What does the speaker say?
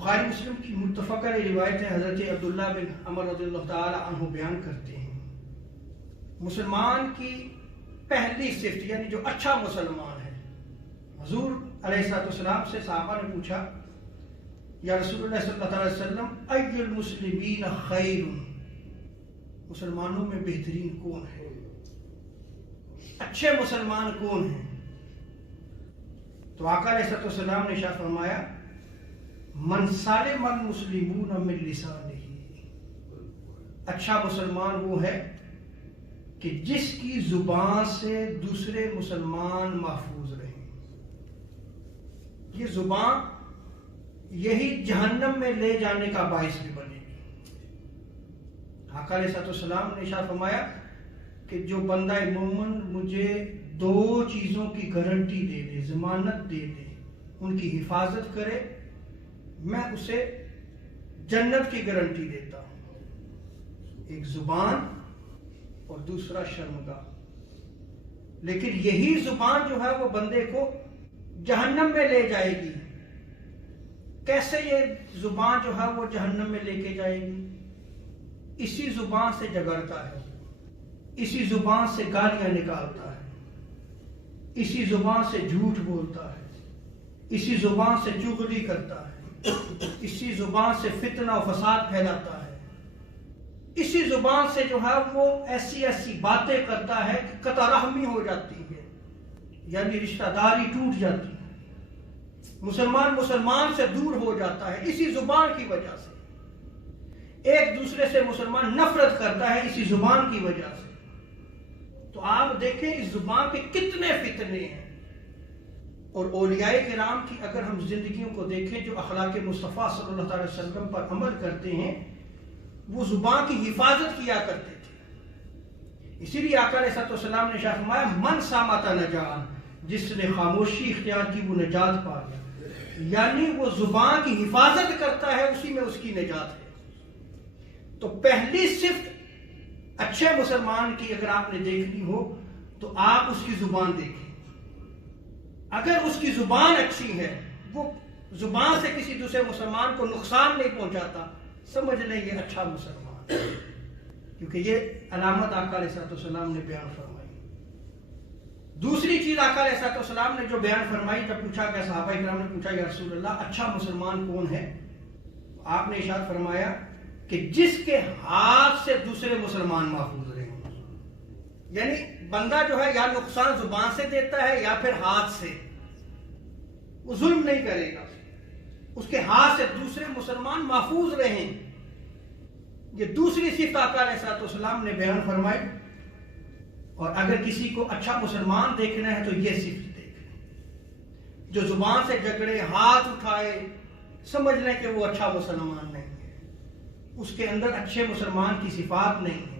بخاری مسلم کی متفقہ روایت ہے، حضرت عبداللہ بن عمر رضی اللہ تعالی عنہ بیان کرتے ہیں مسلمان کی پہلی صفت یعنی جو اچھا مسلمان ہے، حضور علیہ السلام سے صحابہ نے پوچھا یا رسول اللہ صلی اللہ علیہ وسلم ای المسلمین خیر، مسلمانوں میں بہترین کون ہے، اچھے مسلمان کون ہیں؟ تو آقا علیہ السلام نے ارشاد فرمایا من سالم المسلمون من لسانہ، اچھا مسلمان وہ ہے کہ جس کی زبان سے دوسرے مسلمان محفوظ رہیں۔ یہ زبان یہی جہنم میں لے جانے کا باعث بھی بنے گی۔ آقا علیہ السلام نے ارشاد فرمایا کہ جو بندہ مومن مجھے دو چیزوں کی گارنٹی دے دے، ضمانت دے دے، ان کی حفاظت کرے، میں اسے جنت کی گارنٹی دیتا ہوں، ایک زبان اور دوسرا شرمگاہ۔ لیکن یہی زبان جو ہے وہ بندے کو جہنم میں لے جائے گی۔ کیسے یہ زبان جو ہے وہ جہنم میں لے کے جائے گی؟ اسی زبان سے جگڑتا ہے، اسی زبان سے گالیاں نکالتا ہے، اسی زبان سے جھوٹ بولتا ہے، اسی زبان سے چغلی کرتا ہے، اسی زبان سے فتنہ و فساد پھیلاتا ہے، اسی زبان سے جو ہے وہ ایسی ایسی باتیں کرتا ہے کہ قطع رحمی ہو جاتی ہے، یعنی رشتہ داری ٹوٹ جاتی ہے، مسلمان سے دور ہو جاتا ہے اسی زبان کی وجہ سے، ایک دوسرے سے مسلمان نفرت کرتا ہے اسی زبان کی وجہ سے۔ تو آپ دیکھیں اس زبان کے کتنے فتنے ہیں، اور اولیاء کرام کی اگر ہم زندگیوں کو دیکھیں جو اخلاق مصطفیٰ صلی اللہ علیہ وسلم پر عمل کرتے ہیں، وہ زبان کی حفاظت کیا کرتے تھے۔ اسی لیے آقا علیہ السلام نے ارشاد فرمایا من صامت نجا، جس نے خاموشی اختیار کی وہ نجات پا گیا، یعنی وہ زبان کی حفاظت کرتا ہے، اسی میں اس کی نجات ہے۔ تو پہلی صفت اچھے مسلمان کی اگر آپ نے دیکھنی ہو تو آپ اس کی زبان دیکھیں۔ اگر اس کی زبان اچھی ہے، وہ زبان سے کسی دوسرے مسلمان کو نقصان نہیں پہنچاتا، سمجھ لیں یہ اچھا مسلمان، کیونکہ یہ علامت آقا علیہ السلام نے بیان فرمائی۔ دوسری چیز آقا علیہ السلام نے جو بیان فرمائی، جب پوچھا کہ صحابہ کرام نے پوچھا یا رسول اللہ اچھا مسلمان کون ہے، آپ نے ارشاد فرمایا کہ جس کے ہاتھ سے دوسرے مسلمان محفوظ رہے ہیں، یعنی بندہ جو ہے یا نقصان زبان سے دیتا ہے یا پھر ہاتھ سے، وہ ظلم نہیں کرے گا، اس کے ہاتھ سے دوسرے مسلمان محفوظ رہیں۔ یہ دوسری صفت آقا علیہ السلام نے بیان فرمائی۔ اور اگر کسی کو اچھا مسلمان دیکھنا ہے تو یہ صفت دیکھیں، جو زبان سے جھگڑے، ہاتھ اٹھائے، سمجھ لیں کہ وہ اچھا مسلمان نہیں ہے، اس کے اندر اچھے مسلمان کی صفات نہیں ہے۔